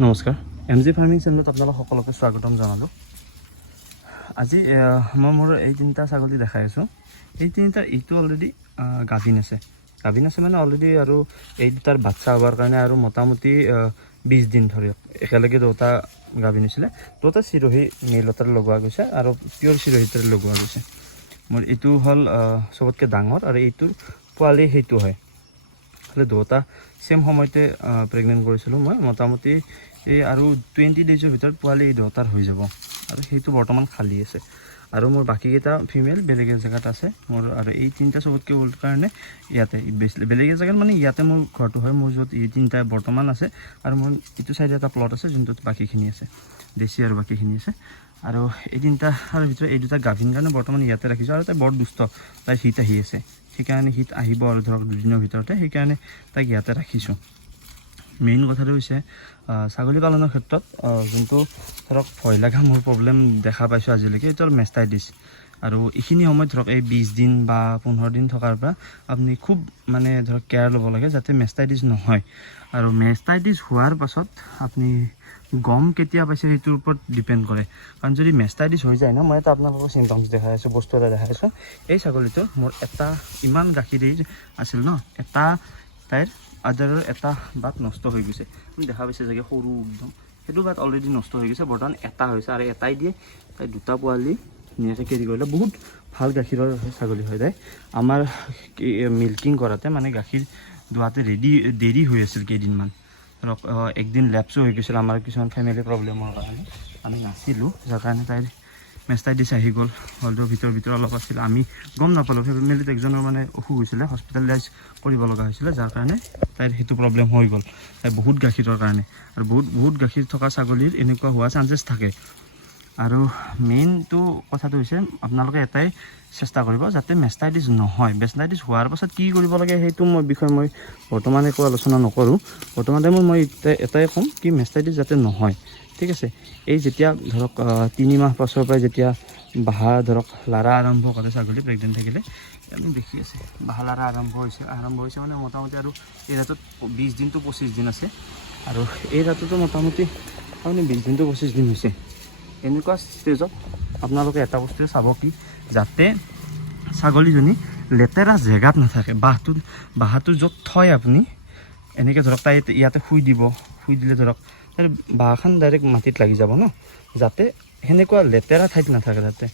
নমস্কাৰ M G farming চেনেলত আপোনালোক সকলোকে স্বাগতম জনালোঁ। আজি মই মোৰ এই তিনিটা ছাগলী দেখাই আছোঁ। এই তিনিটাৰ এইটো অলৰেডি গাভিন আছে মানে অলৰেডি আৰু এই দুটাৰ বাচ্চা হ'বৰ কাৰণে আৰু মোটামুটি 20 দিন ধৰি একেলগে দুটা গাভিন হৈছিলে। দুটা চিৰহী মেলতাৰ লগোৱা গৈছে আৰু পিয়ৰ চিৰহীতাৰ লগোৱা গৈছে। মোৰ এইটো হ'ল চবতকৈ ডাঙৰ আৰু এইটোৰ পোৱালি সেইটো হয়। দুটা সেম সময়তে প্ৰেগনেণ্ট কৰিছিলোঁ মই মোটামুটি এই আৰু 20 ডেজৰ ভিতৰত পোৱালি এই দুটাৰ হৈ যাব আৰু সেইটো বৰ্তমান খালী আছে। আৰু মোৰ বাকীকেইটা ফিমেল বেলেগ জেগাত আছে মোৰ। আৰু এই তিনিটা চবতকৈ ওল্ড কাৰণে ইয়াতে বেলেগ জেগাত মানে ইয়াতে মোৰ ঘৰটো হয়, মোৰ য'ত এই তিনিটা বৰ্তমান আছে। আৰু মোৰ এইটো চাইডে এটা প্লট আছে যোনটোত বাকীখিনি আছে, দেশী আৰু বাকীখিনি আছে। আৰু এই তিনিটাৰ ভিতৰত এই দুটা গাভিন কাৰণে বৰ্তমান ইয়াতে ৰাখিছোঁ। আৰু তাই বৰ দুষ্ট, তাই শীত আহি আছে, সেইকাৰণে শীত আহিব আৰু ধৰক দুদিনৰ ভিতৰতে, সেইকাৰণে তাইক ইয়াতে ৰাখিছোঁ। মেইন কথাটো হৈছে ছাগলী পালনৰ ক্ষেত্ৰত যোনটো ধৰক ভয় লগা মোৰ প্ৰব্লেম দেখা পাইছোঁ আজিলৈকে, এইটো হ'ল মেষ্টাইটিছ। আৰু এইখিনি সময়ত ধৰক এই 20 দিন বা 15 দিন থকাৰ পৰা আপুনি খুব মানে ধৰক কেয়াৰ ল'ব লাগে যাতে মেষ্টাইটিছ নহয়। আৰু মেষ্টাইটিছ হোৱাৰ পাছত আপুনি গম কেতিয়া পাইছে সেইটোৰ ওপৰত ডিপেণ্ড কৰে। কাৰণ যদি মেষ্টাইটিছ হৈ যায় ন, মই এটা আপোনালোকক চিম্পটমছ দেখাই আছোঁ, বস্তু এটা দেখাই আছোঁ। এই ছাগলীটোৰ মোৰ এটা ইমান গাখীৰ আছিল ন, এটা তাইৰ আদাৰৰ এটা বাট নষ্ট হৈ গৈছে। আপুনি দেখা পাইছে চাগে সৰু একদম, সেইটো বাট অলৰেডি নষ্ট হৈ গৈছে। বৰ্তমান এটা হৈছে আৰু এটাই দিয়ে তাই দুটা পোৱালি ধুনীয়াকৈ কেৰি কৰিলে। বহুত ভাল গাখীৰৰ ছাগলী হয় তাই। আমাৰ মিল্কিং কৰাতে মানে গাখীৰ দুৱাতে দেৰি হৈ আছিল কেইদিনমান। ধৰক একদিন লেপছো হৈ গৈছিল আমাৰ কিছুমান ফেমিলি প্ৰব্লেমৰ কাৰণে, আমি নাছিলোঁ, যাৰ কাৰণে তাইৰ মেষ্টাইটিছ আহি গ'ল। হলটো ভিতৰ অলপ আছিল, আমি গম নাপালোঁ। ফেমিলিত একজনৰ মানে অসুখ হৈছিলে, হস্পিটেলাইজ কৰিব লগা হৈছিলে, যাৰ কাৰণে তাইৰ সেইটো প্ৰব্লেম হৈ গ'ল। তাই বহুত গাখীৰৰ কাৰণে, আৰু বহুত গাখীৰ থকা ছাগলীৰ এনেকুৱা হোৱা চান্সেছ থাকে। আৰু মেইনটো কথাটো হৈছে আপোনালোকে এটাই চেষ্টা কৰিব যাতে মেষ্টাইটিছ নহয়। মেষ্টাইটিছ হোৱাৰ পাছত কি কৰিব লাগে সেইটো বিষয়ে মই বৰ্তমান একো আলোচনা নকৰোঁ। বৰ্তমান টাইমত মই এটাই ক'ম কি মেষ্টাইটিছ যাতে নহয়, ঠিক আছে। এই যেতিয়া ধৰক 3 মাহ পাছৰ পৰাই যেতিয়া বাহা ধৰক লাৰা আৰম্ভ কৰে ছাগলী প্ৰেগনেণ্ট থাকিলে, আপুনি দেখি আছে বাহা লাৰা আৰম্ভ হৈছে মানে মোটামুটি আৰু এই ৰাতত 20 দিন to 25 দিন আছে। আৰু এই ৰাততো মোটামুটি আপুনি 20 দিন to 25 দিন হৈছে। এনেকুৱা ষ্টেজত আপোনালোকে এটা বস্তুৱে চাব কি যাতে ছাগলীজনী লেতেৰা জেগাত নাথাকে। বাহাটো য'ত থয় আপুনি এনেকৈ ধৰক তাই ইয়াতে শুই দিলে ধৰক তাৰ বাঁহখন ডাইৰেক্ট মাটিত লাগি যাব ন, যাতে সেনেকুৱা লেতেৰা ঠাইত নাথাকে, যাতে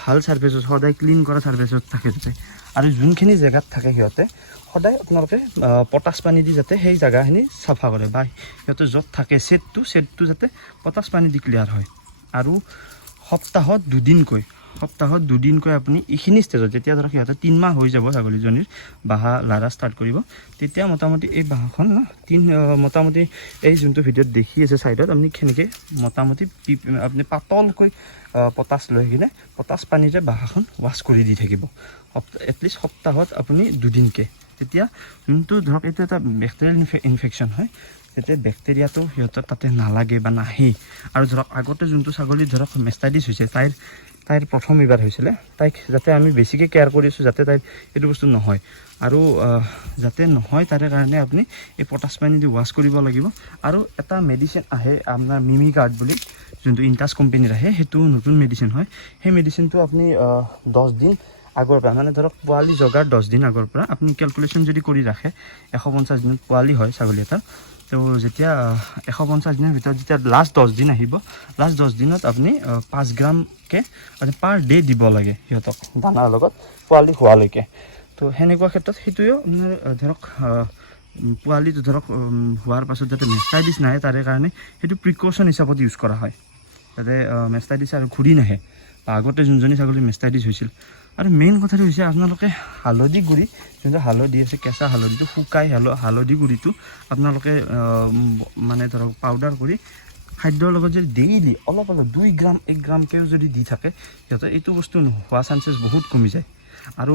ভাল ছাৰ্ফেচত সদায় ক্লিন কৰা ছাৰ্ফেচত থাকে যাতে। আৰু যোনখিনি জেগাত থাকে সিহঁতে সদায় আপোনালোকে পটাছ পানী দি যাতে সেই জেগাখিনি চাফা কৰে, বা সিহঁতে য'ত থাকে ছেটটো যাতে পটাছ পানী দি ক্লিয়াৰ হয়। আৰু সপ্তাহত দুদিনকৈ আপুনি এইখিনি ষ্টেজত যেতিয়া ধৰক সিহঁতে 3 মাহ হৈ যাব ছাগলীজনীৰ বাহা লাৰা ষ্টাৰ্ট কৰিব, তেতিয়া মোটামুটি এই বাহাখন মোটামুটি এই যোনটো ভিডিঅ'ত দেখি আছে ছাইডত আপুনি সেনেকৈ মোটামুটি আপুনি পাতলকৈ পটাছ লৈ কিনে পটাছ পানীৰে বাহাখন ৱাছ কৰি দি থাকিব এটলিষ্ট সপ্তাহত আপুনি 2 দিনকৈ। তেতিয়া যোনটো ধৰক এইটো এটা বেক্টেৰিয়েল ইনফেকশ্যন হয়, তেতিয়া বেক্টেৰিয়াটো সিহঁতৰ তাতে নালাগে বা নাহেই। আৰু ধৰক আগতে যোনটো ছাগলী ধৰক মেষ্টাইটিছ হৈছে তাইৰ প্ৰথম এইবাৰ হৈছিলে, তাইক যাতে আমি বেছিকৈ কেয়াৰ কৰিছোঁ যাতে তাইৰ এইটো বস্তু নহয়। আৰু যাতে নহয় তাৰে কাৰণে আপুনি এই পটাছ পানী দি ৱাছ কৰিব লাগিব। আৰু এটা মেডিচিন আহে আপোনাৰ মিমি গাৰ্ড বুলি, যোনটো ইনটাছ কোম্পানীৰ আহে, সেইটো নতুন মেডিচিন হয়। সেই মেডিচিনটো আপুনি 10 দিন আগৰ পৰা মানে ধৰক পোৱালি জগাৰ 10 দিন আগৰ পৰা আপুনি কেলকুলেশ্যন যদি কৰি ৰাখে 150 দিনত পোৱালি হয় ছাগলী এটা, তো যেতিয়া 150 দিনৰ ভিতৰত যেতিয়া লাষ্ট 10 দিন আহিব, লাষ্ট 10 দিনত আপুনি 5 গ্ৰামকৈ পাৰ ডে দিব লাগে সিহঁতক দানাৰ লগত পোৱালি হোৱালৈকে। তো সেনেকুৱা ক্ষেত্ৰত সেইটোৱেও আপোনাৰ ধৰক পোৱালিটো ধৰক হোৱাৰ পাছত যাতে মেষ্টাইটিছ নাহে তাৰে কাৰণে সেইটো প্ৰিকশ্যন হিচাপত ইউজ কৰা হয়, যাতে মেষ্টাইটিছ আৰু ঘূৰি নাহে, বা আগতে যোনজনী ছাগলী মেষ্টাইটিছ হৈছিল। আৰু মেইন কথাটো হৈছে আপোনালোকে হালধি গুড়ি, যোনটো হালধি আছে কেঁচা হালধিটো শুকাই হালধি গুড়িটো আপোনালোকে মানে ধৰক পাউডাৰ কৰি খাদ্যৰ লগত যদি ডেইলি অলপ 2 গ্ৰাম 1 গ্ৰামকৈও যদি দি থাকে সিহঁতে এইটো বস্তু হোৱা চান্সেছ বহুত কমি যায়। আৰু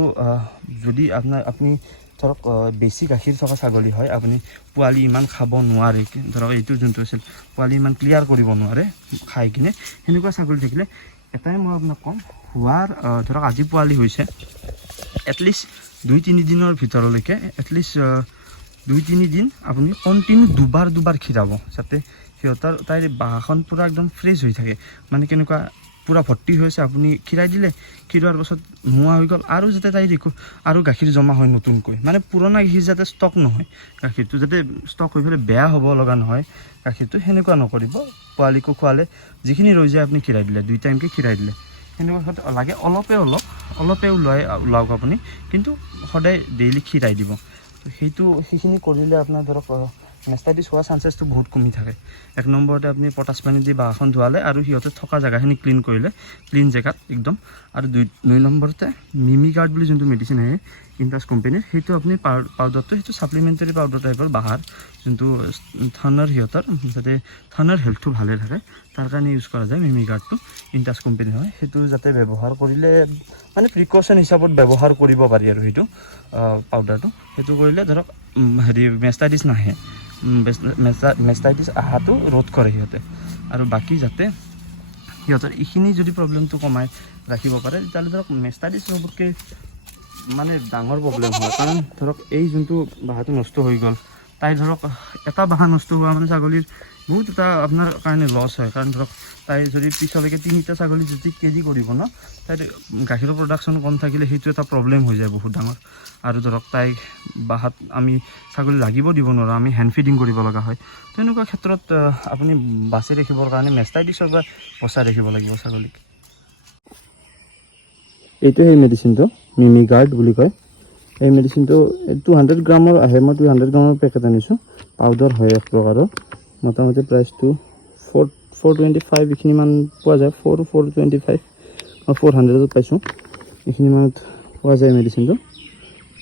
যদি আপুনি ধৰক বেছি গাখীৰ থকা ছাগলী হয়, আপুনি পোৱালি ইমান খাব নোৱাৰে, ধৰক এইটো যোনটো আছিল পোৱালি ইমান ক্লিয়াৰ কৰিব নোৱাৰে খাই কিনে, সেনেকুৱা ছাগলী থাকিলে এটাই মই আপোনাক ক'ম, হোৱাৰ ধৰক আজি পোৱালি হৈছে এটলিষ্ট 2-3 দিনৰ ভিতৰলৈকে এটলিষ্ট 2-3 দিন আপুনি কণ্টিনিউ দুবাৰ খিৰাব যাতে সিহঁতৰ তাইৰ বাঁহখন পূৰা একদম ফ্ৰেছ হৈ থাকে মানে কেনেকুৱা পূৰা ভৰ্তি হৈছে আপুনি খিৰাই দিলে খিৰোৱাৰ পাছত নোহোৱা হৈ গ'ল আৰু যাতে তাই আৰু গাখীৰ জমা হয় নতুনকৈ মানে পুৰণা গাখীৰ যাতে ষ্টক নহয় গাখীৰটো যাতে ষ্টক হৈ পেলাই বেয়া হ'ব লগা নহয় গাখীৰটো সেনেকুৱা নকৰিব পোৱালিকো খোৱালে যিখিনি ৰৈ যায় আপুনি খিৰাই দিলে 2 টাইমকৈ খিৰাই দিলে সেনেকুৱা লাগে অলপে ওলাওক আপুনি কিন্তু সদায় ডেইলি খিৰাই দিব সেইখিনি কৰিলে আপোনাৰ ধৰক মেষ্টাইটিছ হোৱা চান্সেছটো বহুত কমি থাকে 1 নম্বৰতে আপুনি পটাছ পানী দি বাঁহখন ধোৱালে আৰু সিহঁতে থকা জেগাখিনি ক্লিন কৰিলে ক্লিন জেগাত একদম আৰু 2 নম্বৰতে মিমিগাৰ্ড বুলি যোনটো মেডিচিন আহে ইনটাছ কোম্পানীৰ সেইটো আপুনি পাউডাৰটো সেইটো ছাপ্লিমেণ্টাৰী পাউডাৰ টাইপৰ বাঁহৰ যোনটো থানৰ সিহঁতৰ যাতে থানৰ হেল্থটো ভালে থাকে তাৰ কাৰণে ইউজ কৰা যায় মিমিগাৰ্ডটো ইনটাছ কোম্পানীৰ হয় সেইটো যাতে ব্যৱহাৰ কৰিলে মানে প্ৰিকশ্যন হিচাপত ব্যৱহাৰ কৰিব পাৰি আৰু সেইটো পাউডাৰটো সেইটো কৰিলে ধৰক হেৰি মেষ্টাইটিছ নাহে মেষ্টাইটিছ আহাটো ৰোধ কৰে সিহঁতে আৰু বাকী যাতে সিহঁতৰ এইখিনি যদি প্ৰব্লেমটো কমাই ৰাখিব পাৰে তেতিয়াহ'লে ধৰক মেষ্টাইটিছ চবতকৈ মানে ডাঙৰ প্ৰব্লেম হয় কাৰণ ধৰক এই যোনটো বাঁহটো নষ্ট হৈ গ'ল তাই ধৰক এটা বাঁহ নষ্ট হোৱা মানে ছাগলীৰ বহুত এটা আপোনাৰ কাৰণে লছ হয় কাৰণ ধৰক তাই যদি পিছলৈকে 3টা ছাগলী যদি কেজি কৰিব ন তাইৰ গাখীৰৰ প্ৰডাকশ্যন কম থাকিলে সেইটো এটা প্ৰব্লেম হৈ যায় বহুত ডাঙৰ আৰু ধৰক তাইক বাঁহত আমি ছাগলী লাগিব দিব নোৱাৰোঁ আমি হেণ্ড ফিডিং কৰিব লগা হয় তেনেকুৱা ক্ষেত্ৰত আপুনি বাচি ৰাখিবৰ কাৰণে মেষ্টাইটিছৰ পৰা বচাই ৰাখিব লাগিব ছাগলীক এইটো সেই মেডিচিনটো মিমিগাৰ্ড বুলি কয় এই মেডিচিনটো 200 গ্ৰামৰ আহে মই 200 গ্ৰামৰ পেকেট আনিছোঁ পাউডাৰ হয় এক প্ৰকাৰৰ মোটামুটি প্ৰাইচটো 425 এইখিনিমান পোৱা যায় 425 মই 400ত পাইছোঁ এইখিনিমানত পোৱা যায় মেডিচিনটো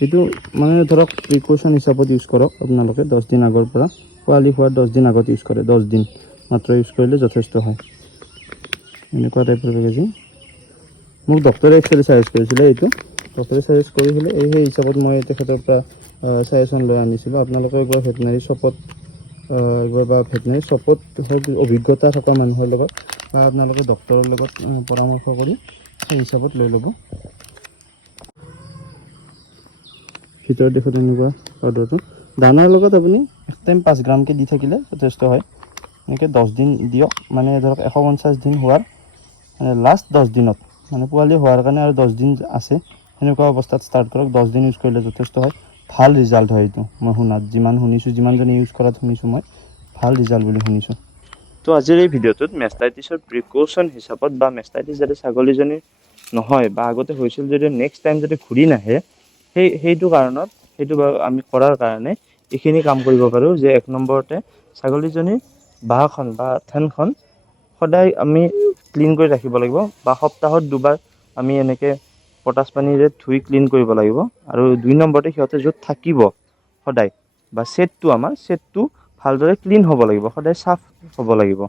এইটো মানে ধৰক প্ৰিকশ্যন হিচাপত ইউজ কৰক আপোনালোকে 10 দিন আগৰ পৰা পোৱালি হোৱাৰ 10 দিন আগত ইউজ কৰে 10 দিন মাত্ৰ ইউজ কৰিলে যথেষ্ট হয় এনেকুৱা টাইপৰ পেকেজিং মোক ডক্টৰে একচুৱেলি ছাজেষ্ট কৰিছিলে এইটো ডক্টৰে ছাজেষ্ট কৰিছিলে সেই হিচাপত মই তেখেতৰ পৰা ছাজেশ্যন লৈ আনিছিলোঁ আপোনালোকে একবাৰ ভেটেনাৰী শ্বপত অভিজ্ঞতা থকা মানুহৰ লগত বা আপোনালোকে ডক্টৰৰ লগত পৰামৰ্শ কৰি সেই হিচাপত লৈ ল'ব ভিতৰত দেখোঁ তেনেকুৱা পাউডাৰটো দানাৰ লগত আপুনি এক টাইম 5 গ্ৰামকৈ দি থাকিলে যথেষ্ট হয় এনেকৈ 10 দিন দিয়ক মানে ধৰক 150 দিন হোৱাৰ মানে লাষ্ট 10 দিনত মানে পোৱালি হোৱাৰ কাৰণে আৰু 10 দিন আছে সেনেকুৱা অৱস্থাত ষ্টাৰ্ট কৰক 10 দিন ইউজ কৰিলে যথেষ্ট হয় ভাল ৰিজাল্ট হয় এইটো মই শুনাত যিমান শুনিছোঁ যিমানজনে ইউজ কৰাত শুনিছোঁ মই ভাল ৰিজাল্ট বুলি শুনিছোঁ তো আজিৰ এই ভিডিঅ'টোত মেষ্টাইটিছৰ প্ৰিকশ্যন হিচাপত বা মেষ্টাইটিছ যাতে ছাগলীজনী নহয় বা আগতে হৈছিল যদি নেক্সট টাইম যদি ঘূৰি নাহে সেইটো কাৰণত সেইটো আমি কৰাৰ কাৰণে এইখিনি কাম কৰিব পাৰোঁ যে 1 নম্বৰতে ছাগলীজনীৰ বাঁহখন বা ঠেনখন সদায় আমি ক্লিন কৰি ৰাখিব লাগিব বা সপ্তাহত 2বাৰ আমি এনেকৈ পটাছ পানীৰে ধুই ক্লিন কৰিব লাগিব আৰু 2 নম্বৰতে সিহঁতে য'ত থাকিব সদায় বা ছেটটো ভালদৰে ক্লিন হ'ব লাগিব সদায় চাফ হ'ব লাগিব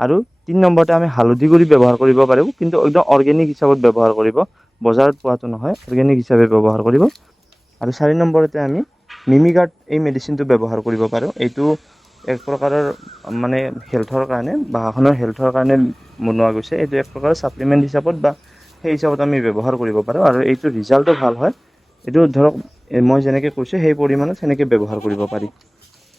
আৰু 3 নম্বৰতে আমি হালধি গুড়ি ব্যৱহাৰ কৰিব পাৰোঁ কিন্তু একদম অৰ্গেনিক হিচাপত ব্যৱহাৰ কৰিব বজাৰত পোৱাটো নহয় অৰ্গেনিক হিচাপে ব্যৱহাৰ কৰিব আৰু 4 নম্বৰতে আমি মিমিগাৰ্ড এই মেডিচিনটো ব্যৱহাৰ কৰিব পাৰোঁ এইটো এক প্ৰকাৰৰ মানে হেল্থৰ কাৰণে বাঁহখনৰ হেল্থৰ কাৰণে বনোৱা গৈছে এইটো এক প্ৰকাৰৰ ছাপ্লিমেণ্ট হিচাপত বা সেই হিচাপত আমি ব্যৱহাৰ কৰিব পাৰোঁ আৰু এইটো ৰিজাল্টটো ভাল হয় এইটো ধৰক মই যেনেকৈ কৈছোঁ সেই পৰিমাণত সেনেকৈ ব্যৱহাৰ কৰিব পাৰি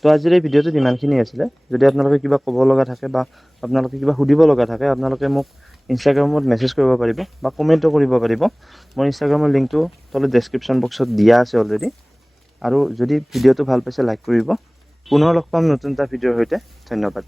তো আজিৰ এই ভিডিঅ'টোত ইমানখিনি আছিলে যদি আপোনালোকে কিবা ক'ব লগা থাকে বা আপোনালোকে কিবা সুধিব লগা থাকে আপোনালোকে মোক ইনষ্টাগ্ৰামত মেছেজ কৰিব পাৰিব বা কমেণ্টো কৰিব পাৰিব মোৰ ইনষ্টাগ্ৰামৰ লিংকটো তলত ডেছক্ৰিপশ্যন বক্সত দিয়া আছে অলৰেডি আৰু যদি ভিডিঅ'টো ভাল পাইছে লাইক কৰিব পুনৰ লগ পাম নতুন এটা ভিডিঅ'ৰ সৈতে ধন্যবাদ।